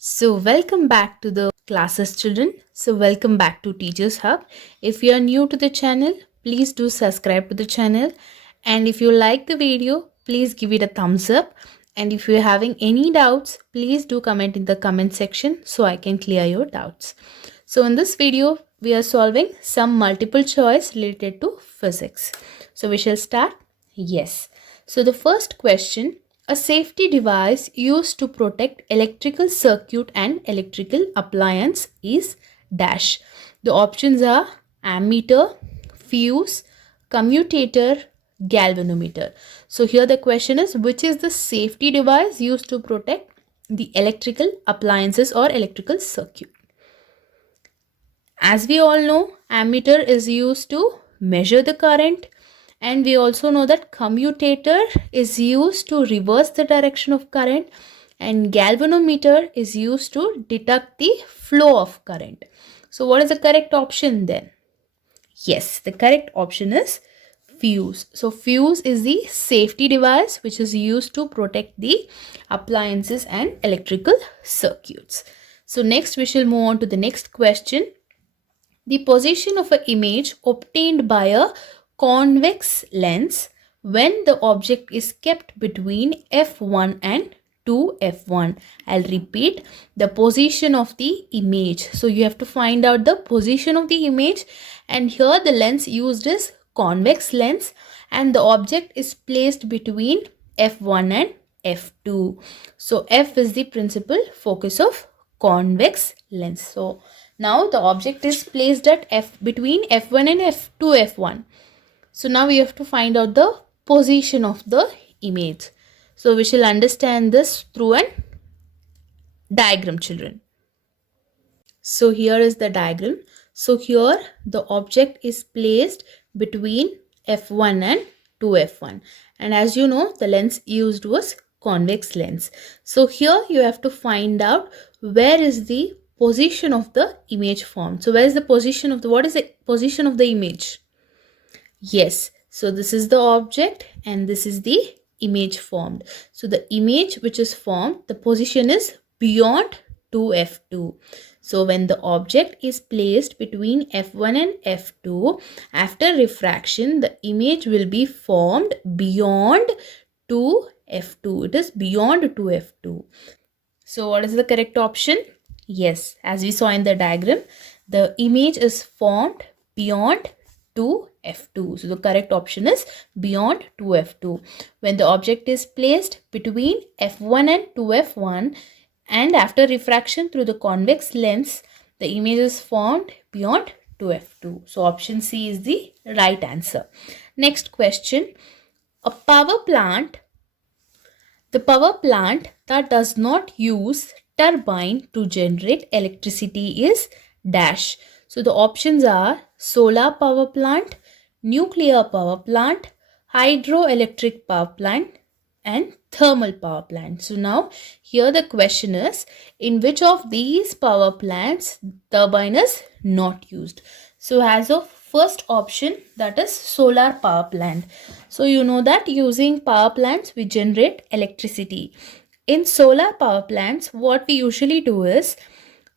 Welcome back to the classes, children. Welcome back to Teachers Hub. If you are new to the channel, please do subscribe to the channel. And if you like the video, please give it a thumbs up. And if you're having any doubts, please do comment in the comment section so I can clear your doubts. So, in this video, we are solving some multiple choice related to physics. So, we shall start. Yes. So, the first question, a safety device used to protect electrical circuit and electrical appliance is dash. The options are ammeter, fuse, commutator, galvanometer. So here the question is, which is the safety device used to protect the electrical appliances or electrical circuit? As we all know, ammeter is used to measure the current, and we also know that commutator is used to reverse the direction of current, and galvanometer is used to detect the flow of current. So what is the correct option then? Yes, the correct option is fuse. So fuse is the safety device which is used to protect the appliances and electrical circuits. So next we shall move on to the next question. The position of an image obtained by a convex lens when the object is kept between f1 and 2f1. I'll repeat, the position of the image. So you have to find out the position of the image, and here the lens used is convex lens and the object is placed between f1 and f2. So f is the principal focus of convex lens. So now the object is placed at between f1 and f1. So now we have to find out the position of the image. So we shall understand this through an diagram, children. So here is the diagram. So here the object is placed between f1 and 2f1. And as you know, the lens used was convex lens. So here you have to find out where is the position of the image formed. So where is the position of what is the position of the image? Yes, so this is the object and this is the image formed. So the image which is formed, the position is beyond 2f2. So when the object is placed between f1 and f2, after refraction, the image will be formed beyond 2f2. It is beyond 2f2. So what is the correct option? Yes, as we saw in the diagram, the image is formed beyond 2f2. So the correct option is beyond 2f2. When the object is placed between f1 and 2f1 and after refraction through the convex lens, the image is formed beyond 2f2. So option C is the right answer. Next question. A power plant. The power plant that does not use turbine to generate electricity is dash. So the options are solar power plant, nuclear power plant, hydroelectric power plant, and thermal power plant. So now here the question is, in which of these power plants turbine is not used? So as of first option, that is solar power plant. So you know that using power plants we generate electricity. In solar power plants, what we usually do is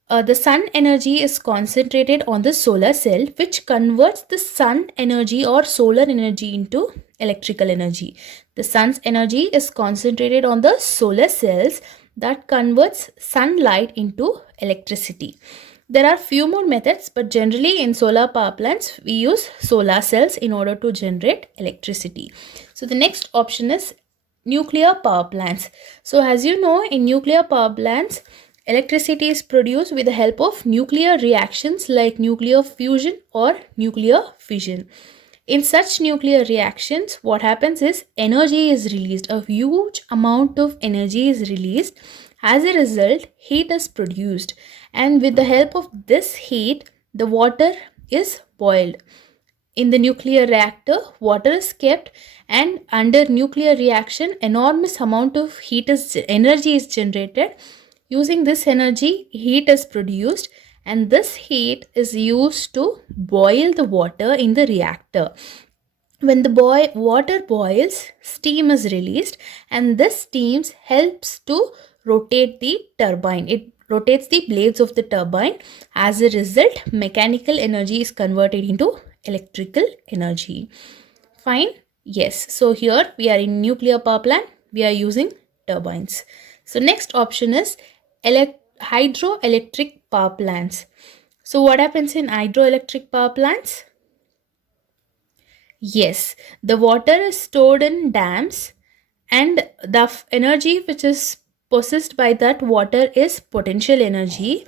the sun energy is concentrated on the solar cell, which converts the sun energy or solar energy into electrical energy. The sun's energy is concentrated on the solar cells that converts sunlight into electricity. There are few more methods, but generally in solar power plants, we use solar cells in order to generate electricity. So the next option is nuclear power plants. So as you know, in nuclear power plants, electricity is produced with the help of nuclear reactions like nuclear fusion or nuclear fission. In such nuclear reactions, what happens is energy is released. A huge amount of energy is released. As a result, heat is produced. And with the help of this heat, the water is boiled. In the nuclear reactor, water is kept, and under nuclear reaction, enormous amount of energy is generated. Using this energy, heat is produced, and this heat is used to boil the water in the reactor. When the water boils, steam is released, and this steam helps to rotate the turbine. It rotates the blades of the turbine. As a result, mechanical energy is converted into electrical energy. Fine. Yes. So here we are in nuclear power plant. We are using turbines. So next option is hydroelectric power plants. So what happens in hydroelectric power plants? Yes, the water is stored in dams, and the energy which is possessed by that water is potential energy.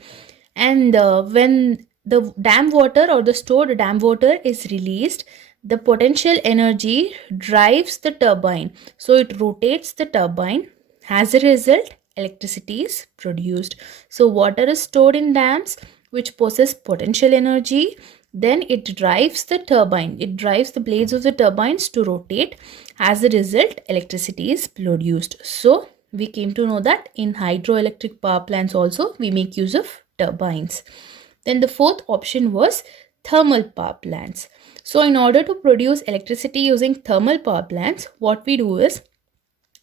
And when the dam water or the stored dam water is released, the potential energy drives the turbine, so it rotates the turbine. As a result, electricity is produced. So water is stored in dams which possess potential energy, then it drives the turbine, it drives the blades of the turbines to rotate. As a result, electricity is produced. So we came to know that in hydroelectric power plants also we make use of turbines. Then the fourth option was thermal power plants. So in order to produce electricity using thermal power plants, what we do is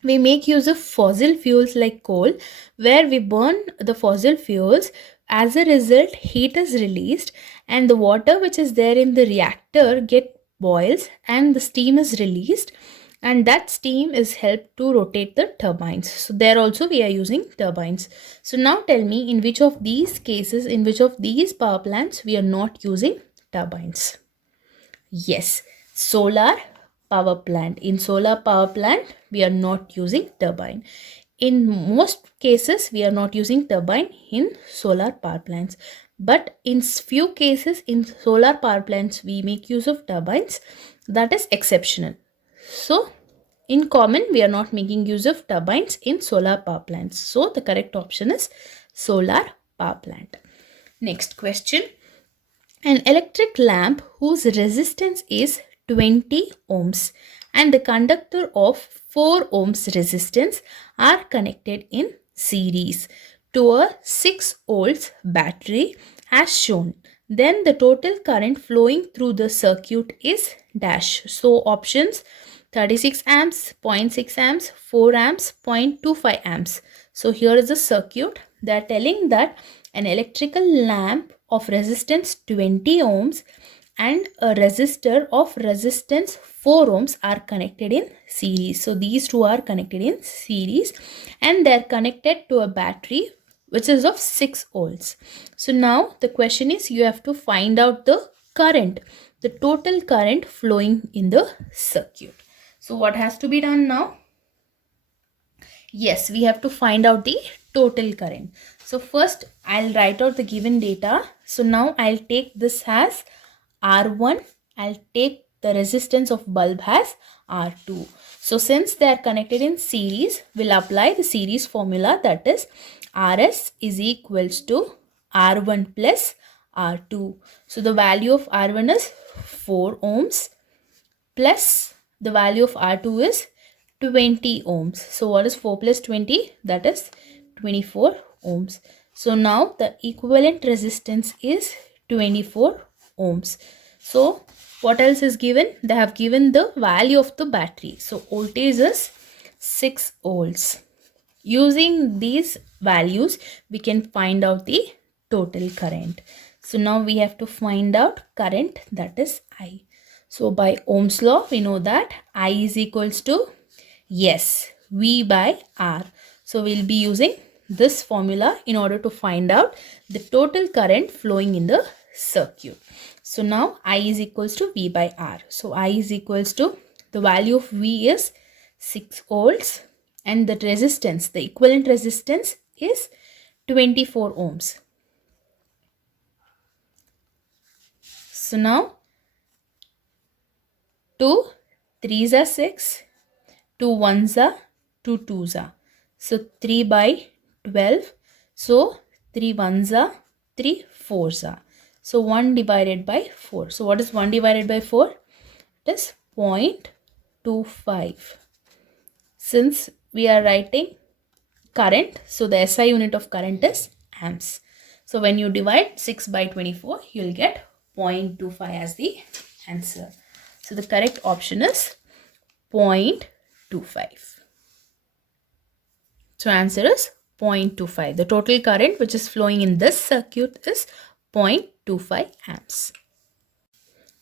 we make use of fossil fuels like coal, where we burn the fossil fuels. As a result, heat is released, and the water which is there in the reactor get boils, and the steam is released, and that steam is helped to rotate the turbines. So there also we are using turbines. So now tell me, in which of these cases, in which of these power plants we are not using turbines? Yes, solar power plant. In solar power plant, we are not using turbine. In most cases, we are not using turbine in solar power plants. But in few cases, in solar power plants, we make use of turbines. That is exceptional. So, in common, we are not making use of turbines in solar power plants. So, the correct option is solar power plant. Next question. An electric lamp whose resistance is 20 ohms and the conductor of 4 ohms resistance are connected in series to a 6 volts battery as shown. Then the total current flowing through the circuit is dash. So options 36 amps, 0.6 amps, 4 amps, 0.25 amps. So here is the circuit. They are telling that an electrical lamp of resistance 20 ohms and a resistor of resistance 4 ohms are connected in series. So these two are connected in series, and they are connected to a battery which is of 6 volts. So now the question is, you have to find out the current, the total current flowing in the circuit. So what has to be done now? Yes, we have to find out the total current. So first I'll write out the given data. So now I'll take this as R1. I'll take the resistance of bulb as R2. So since they are connected in series, we'll apply the series formula, that is Rs is equals to R1 plus R2. So the value of R1 is 4 ohms plus the value of R2 is 20 ohms. So what is 4 plus 20? That is 24 ohms. So now the equivalent resistance is 24 ohms. So what else is given? They have given the value of the battery. So voltage is 6 volts. Using these values, we can find out the total current. So now we have to find out current, that is I. So by Ohm's law, we know that I is equals to, yes, V by R. So we'll be using this formula in order to find out the total current flowing in the circuit. So now I is equals to V by R. So I is equals to, the value of V is 6 volts and the resistance, the equivalent resistance is 24 ohms. So now 2 3s are 6, 2 1s are 2 2s are. So 3 by 12. So 3 1s are 3 4s are. So 1 divided by 4. So what is 1 divided by 4? It is 0.25. Since we are writing current, so the SI unit of current is amps. So when you divide 6 by 24, you will get 0.25 as the answer. So the correct option is 0.25. So answer is 0.25. The total current which is flowing in this circuit is 0.25 amps.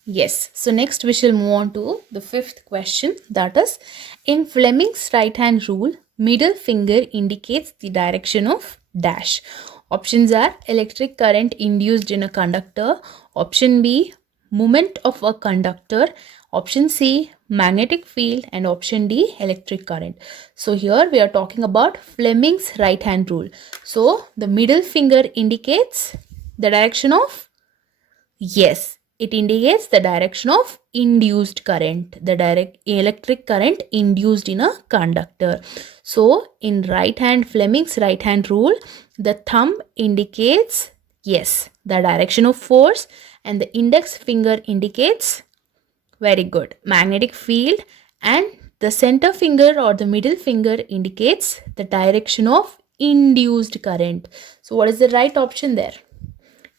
Yes, so next we shall move on to the fifth question, that is, in Fleming's right hand rule, middle finger indicates the direction of dash. Options are electric current induced in a conductor, option B, movement of a conductor, option C, magnetic field, and option D, electric current. So here we are talking about Fleming's right hand rule. So the middle finger indicates the direction of, yes, it indicates the direction of induced current, the direct electric current induced in a conductor. So in right hand, Fleming's right hand rule, the thumb indicates, yes, the direction of force, and the index finger indicates, very good, magnetic field, and the center finger or the middle finger indicates the direction of induced current. So what is the right option there?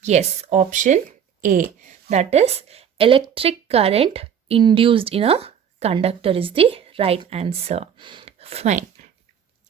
Yes, option A, that is electric current induced in a conductor is the right answer. Fine.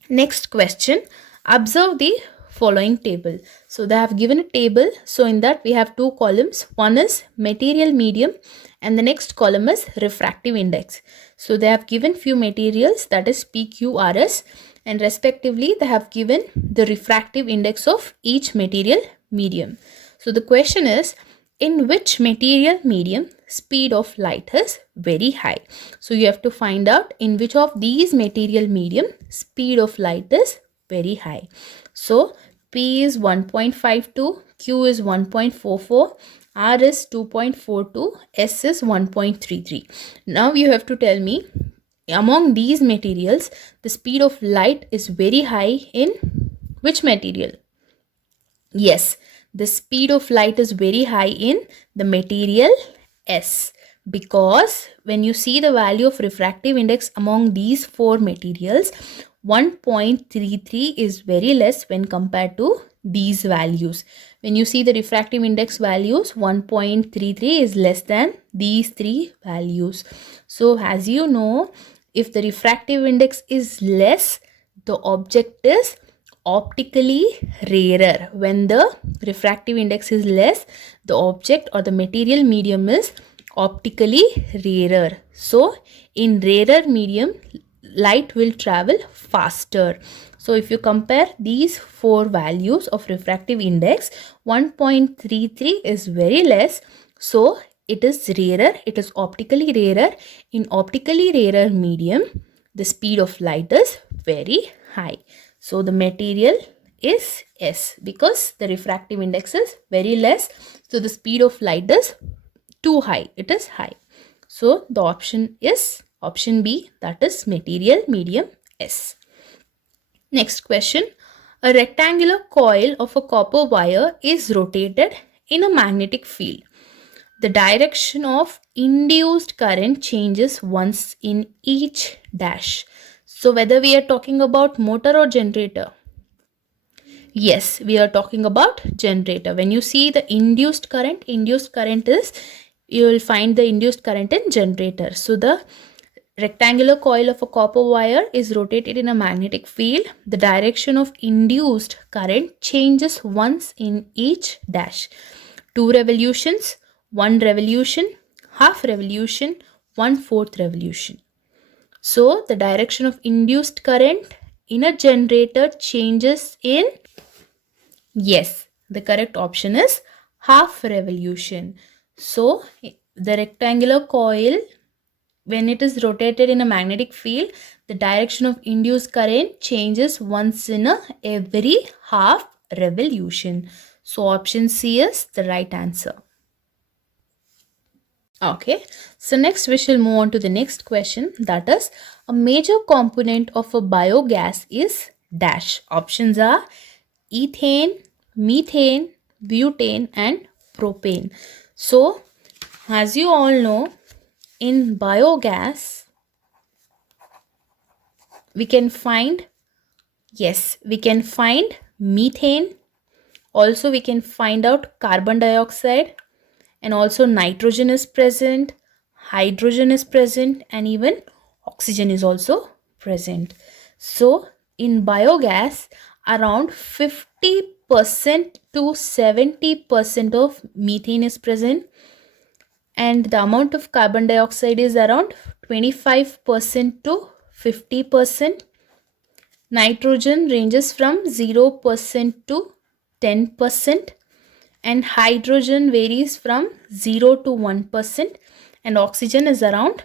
Next question, observe the following table. So they have given a table. So in that we have two columns. One is material medium and the next column is refractive index. So they have given few materials, that is PQRS, and respectively they have given the refractive index of each material medium. So the question is, in which material medium speed of light is very high? So you have to find out in which of these material medium speed of light is very high. So P is 1.52, Q is 1.44, R is 2.42, S is 1.33. Now you have to tell me, among these materials, the speed of light is very high in which material? Yes, the speed of light is very high in the material S, because when you see the value of refractive index among these four materials, 1.33 is very less when compared to these values. When you see the refractive index values, 1.33 is less than these three values. So as you know, if the refractive index is less, the object is optically rarer. When the refractive index is less, the object or the material medium is optically rarer. So in rarer medium, light will travel faster. So if you compare these four values of refractive index, 1.33 is very less. So it is rarer, it is optically rarer. In optically rarer medium, the speed of light is very high. So the material is S, because the refractive index is very less. So the speed of light is too high, it is high. So the option is option B, that is material medium S. Next question, a rectangular coil of a copper wire is rotated in a magnetic field. The direction of induced current changes once in each dash. So whether we are talking about motor or generator? Yes, we are talking about generator. When you see the induced current is, you will find the induced current in generator. So the rectangular coil of a copper wire is rotated in a magnetic field. The direction of induced current changes once in each dash. 2 revolutions, 1 revolution, half revolution, 1/4 revolution. So the direction of induced current in a generator changes in, yes, the correct option is half revolution. So the rectangular coil, when it is rotated in a magnetic field, the direction of induced current changes once in every half revolution. So option C is the right answer. Okay, so next we shall move on to the next question, that is, a major component of a biogas is dash. Options are ethane, methane, butane, and propane. So as you all know, in biogas we can find, yes, we can find methane, also we can find out carbon dioxide, and also nitrogen is present, hydrogen is present, and even oxygen is also present. So in biogas, around 50% to 70% of methane is present, and the amount of carbon dioxide is around 25% to 50%. Nitrogen ranges from 0% to 10%, and hydrogen varies from 0 to 1%, and oxygen is around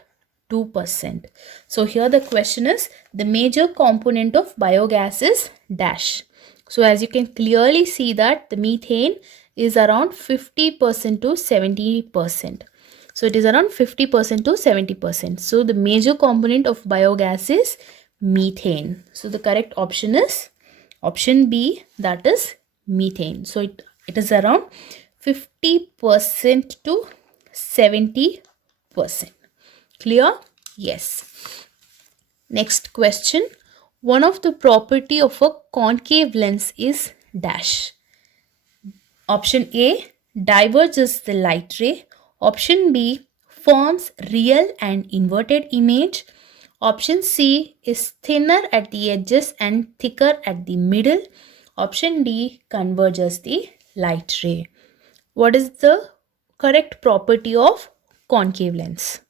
2%. So here the question is, the major component of biogas is dash. So as you can clearly see that the methane is around 50% to 70%. So it is around 50% to 70%. So the major component of biogas is methane. So the correct option is option B, that is methane. So it is around 50% to 70%. Clear? Yes. Next question. One of the property of a concave lens is dash. Option A, diverges the light ray. Option B, forms real and inverted image. Option C is thinner at the edges and thicker at the middle. Option D, converges the light ray. What is the correct property of concave lens?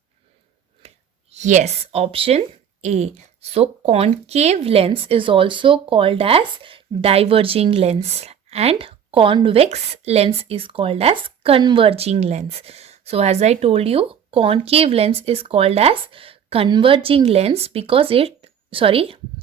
Yes, option A. So concave lens is also called as diverging lens, and convex lens is called as converging lens. So as I told you, concave lens is called as converging lens because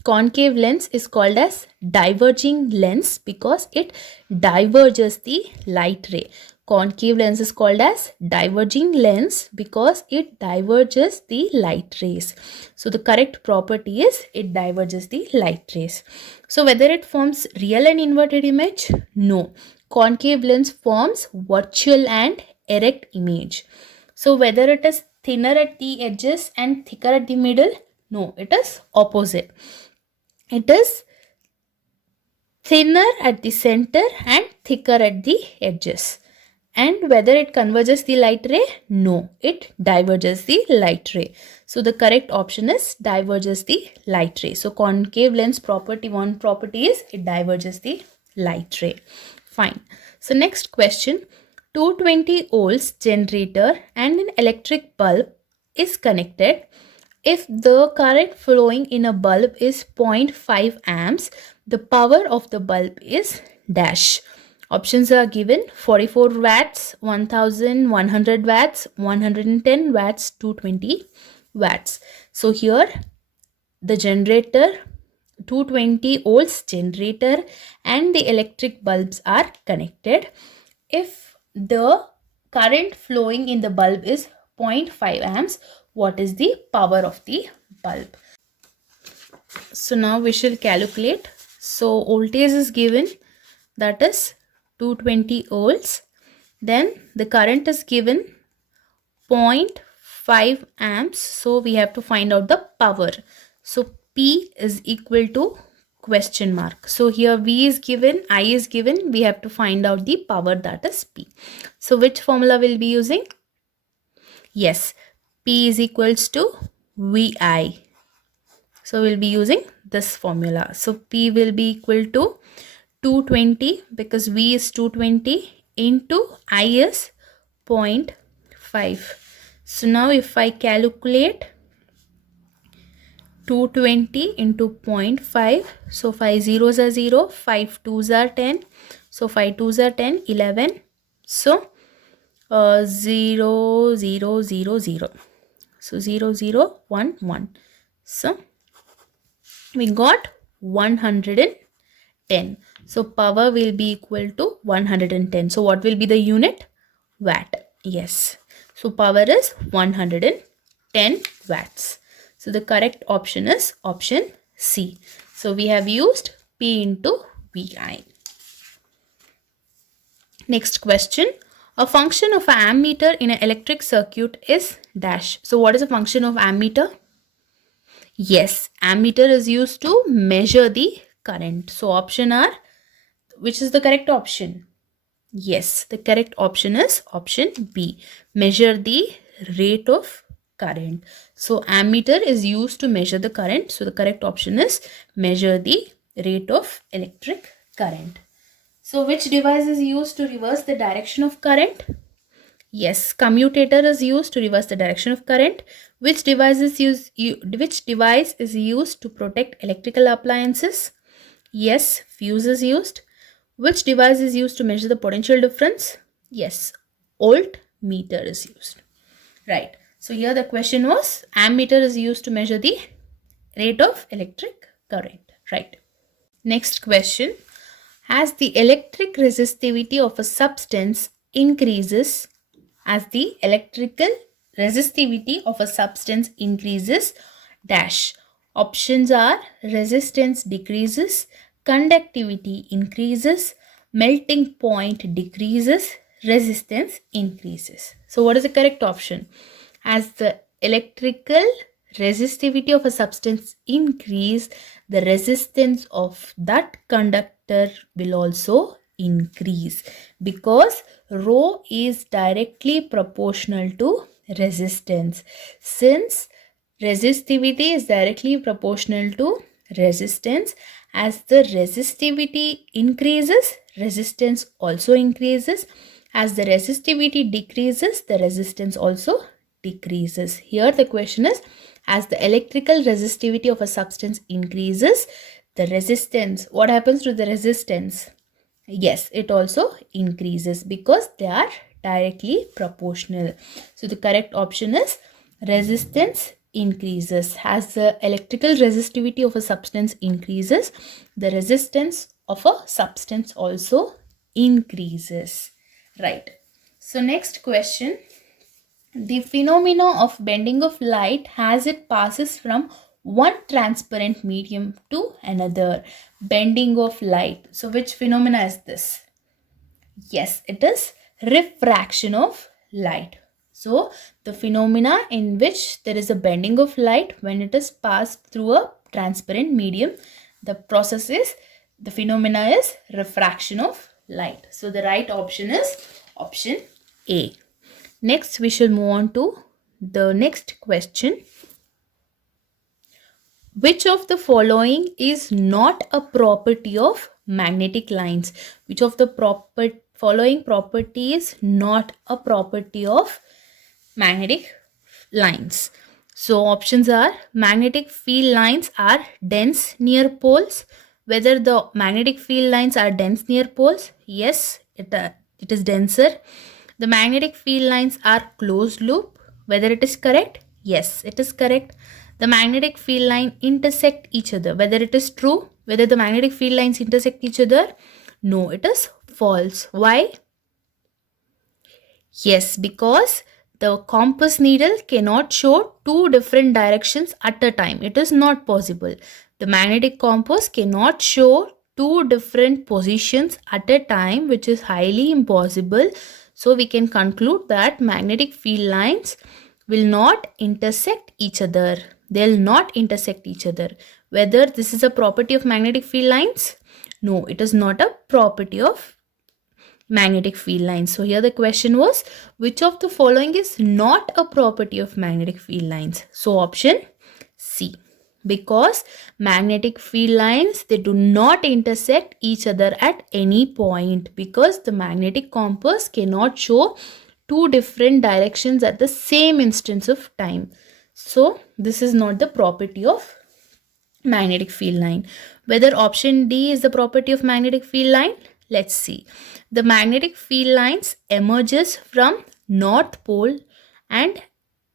concave lens is called as diverging lens because it diverges the light ray. Concave lens is called as diverging lens because it diverges the light rays. So the correct property is it diverges the light rays. So whether it forms real and inverted image? No. Concave lens forms virtual and erect image. So whether it is thinner at the edges and thicker at the middle? No, it is opposite. It is thinner at the center and thicker at the edges. And whether it converges the light ray? No, it diverges the light ray. So the correct option is diverges the light ray. So concave lens property, one property is it diverges the light ray. Fine. So next question, 220 volts generator and an electric bulb is connected. If the current flowing in a bulb is 0.5 amps, the power of the bulb is dash. Options are given: 44 watts, 1100 watts, 110 watts, 220 watts. So here the generator, 220 volts generator and the electric bulbs are connected. If the current flowing in the bulb is 0.5 amps, what is the power of the bulb? So now we shall calculate. So voltage is given, that is 220 volts. Then the current is given 0.5 amps. So we have to find out the power. So P is equal to question mark. So here V is given, I is given. We have to find out the power, that is P. So which formula will be using? Yes, P is equals to VI. So we'll be using this formula. So P will be equal to 220 because V is 220 into I is 0.5. So now if I calculate 220 into 0.5, so 5 zeros are 0, 5 2s are 10, so 5 2s are 10, 11, so 0 0 0 0, so 0 0 1 1, so we got 110. So power will be equal to 110. So what will be the unit? Watt. Yes. So power is 110 watts. So the correct option is option C. So we have used P into VI. Next question. A function of an ammeter in an electric circuit is dash. So what is a function of ammeter? Yes, ammeter is used to measure the current. So option R, which is the correct option? Yes, the correct option is option B, measure the rate of current. So ammeter is used to measure the current. So the correct option is measure the rate of electric current. So which device is used to reverse the direction of current? Yes, commutator is used to reverse the direction of current. Which device is used to protect electrical appliances? Yes, fuse is used. Which device is used to measure the potential difference? Yes, voltmeter is used. Right. So here the question was, ammeter is used to measure the rate of electric current. Right. Next question. As the electric resistivity of a substance increases, dash. Options are resistance decreases, conductivity increases, melting point decreases, resistance increases. So what is the correct option? As the electrical resistivity of a substance increase, the resistance of that conductor will also increase, because rho is directly proportional to resistance. Since resistivity is directly proportional to resistance, as the resistivity increases, resistance also increases. As the resistivity decreases, the resistance also decreases. Here the question is, as the electrical resistivity of a substance increases, the resistance, what happens to the resistance? Yes, it also increases, because they are directly proportional. So the correct option is resistance increases. As the electrical resistivity of a substance increases, the resistance of a substance also increases. Right. So next question. The phenomena of bending of light as it passes from one transparent medium to another. Bending of light. So which phenomena is this? Yes, it is refraction of light. So the phenomena in which there is a bending of light when it is passed through a transparent medium, the phenomena is refraction of light. So the right option is option A. Next, we shall move on to the next question. Which of the following is not a property of magnetic lines? Which of the following property is not a property of magnetic lines? So options are, magnetic field lines are dense near poles. Whether the magnetic field lines are dense near poles? Yes, it is denser. The magnetic field lines are closed loop. Whether it is correct? Yes, it is correct. The magnetic field line intersect each other. Whether it is true? Whether the magnetic field lines intersect each other? No, it is false. Why? Yes, because the compass needle cannot show two different directions at a time. It is not possible. The magnetic compass cannot show two different positions at a time, which is highly impossible. So we can conclude that magnetic field lines will not intersect each other. They'll not intersect each other. Whether this is a property of magnetic field lines? No, it is not a property of magnetic field lines. So here the question was, which of the following is not a property of magnetic field lines? So option C. Because magnetic field lines, they do not intersect each other at any point, because the magnetic compass cannot show two different directions at the same instance of time. So this is not the property of magnetic field line. Whether option D is the property of magnetic field line? Let's see. The magnetic field lines emerges from North Pole and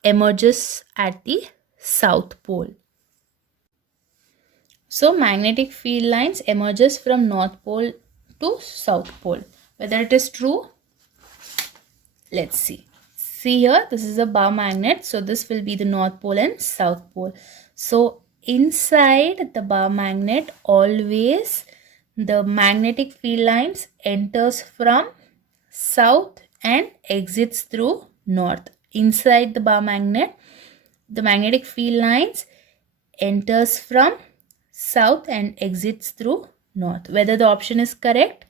emerges at the South Pole. So magnetic field lines emerges from North Pole to South Pole. Whether it is true? Let's see. See here, this is a bar magnet. So this will be the North Pole and South Pole. So inside the bar magnet, always the magnetic field lines enters from south and exits through north. Inside the bar magnet, the magnetic field lines enters from south and exits through north. Whether the option is correct?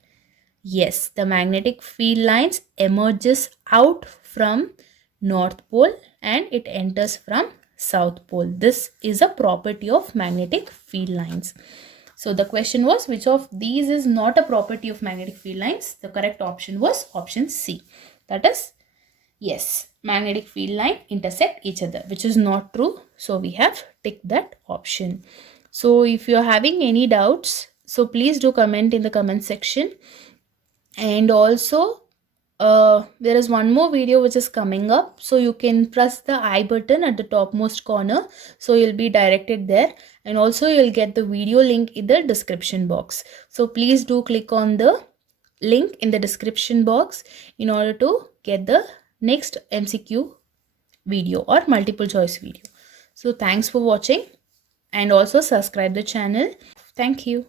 Yes, the magnetic field lines emerges out from North Pole and it enters from South Pole. This is a property of magnetic field lines. So the question was, which of these is not a property of magnetic field lines? The correct option was option C. That is, yes, magnetic field line intersect each other, which is not true. So we have ticked that option. So if you're having any doubts, so please do comment in the comment section. And also there is one more video which is coming up, so you can press the I button at the topmost corner, so you'll be directed there, and also you'll get the video link in the description box. So please do click on the link in the description box in order to get the next MCQ video or multiple choice video. So thanks for watching, and also subscribe the channel. Thank you.